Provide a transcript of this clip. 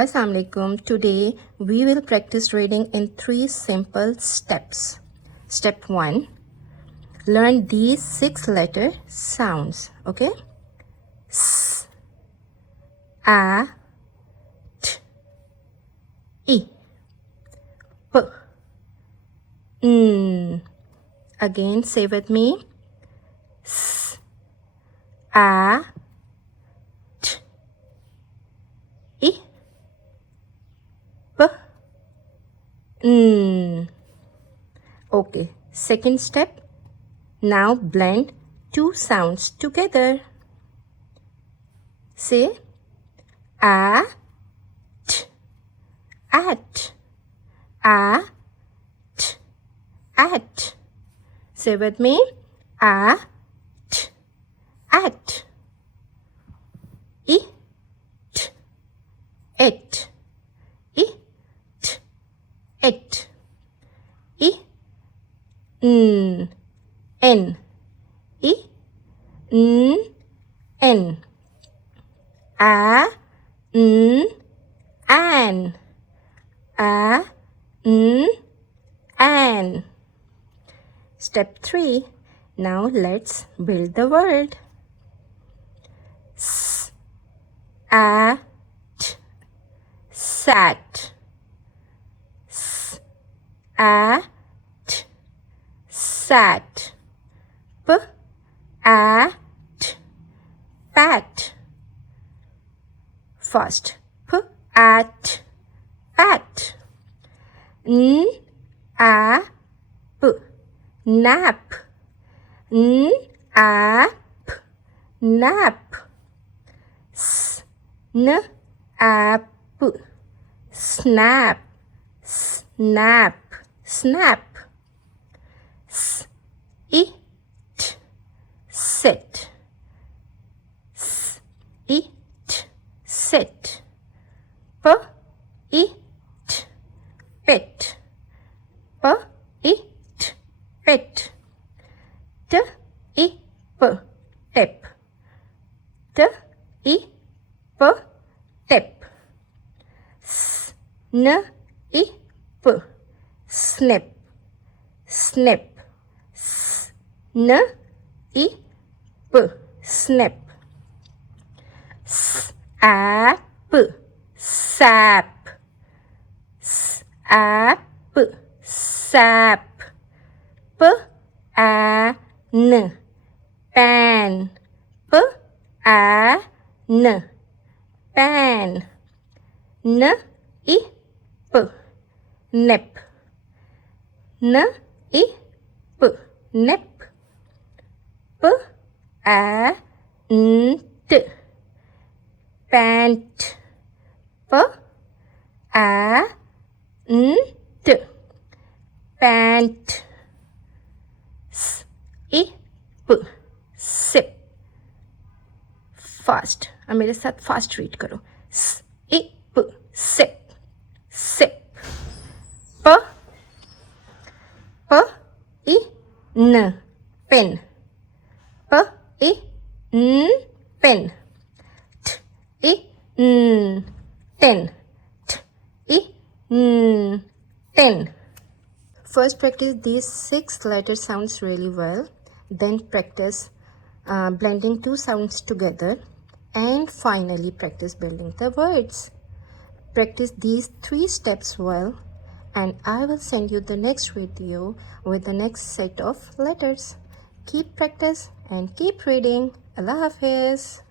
Assalamualaikum. Today we will practice reading in 3 simple steps. Step 1. Learn these 6-letter sounds. Okay? S, A, T, I, P, N. Again, say with me. S, A, T, I, P, N. Okay, second step. Now blend 2 sounds together. Say a, t, at, a, t, at. Say with me, a, t, at, I, t, it, I, t, it, I, n, n, I, n, n. A, n, an, a, n, an. Step 3. Now let's build the word. S, a, t, sat. S, a, t, sat. P, a, t, pat. First, p, at, pat. N, a, p, nap. N, a, p, nap. S, n, a, p, snap. Snap, snap. S, I, t, sit. S, I, t, sit. P, I, t, pit. P, I, t, pit. T, I, p, tip. T, I, p, tip. S, n, I, p, snip. Snip. S, n, I, p, snip. Sap, sap. Sap, sap. P, a, n, pan. P, a, n, pan. N, I, p, nip. N, I, p, nip. P, a, n, t, pant. P, a, n, t, pant. S, I, p, sip. Fast अब मेरे साथ fast read करो. S, I, p, sip. Sip. P, p, I, n, pen. P, I, n, pen. T, I, n, ten. T, I, n, ten. First practice these 6-letter sounds really well. Then practice blending 2 sounds together. And finally practice building the words. Practice these 3 steps well. And I will send you the next video with the next set of letters. Keep practice and keep reading. Allah Hafiz.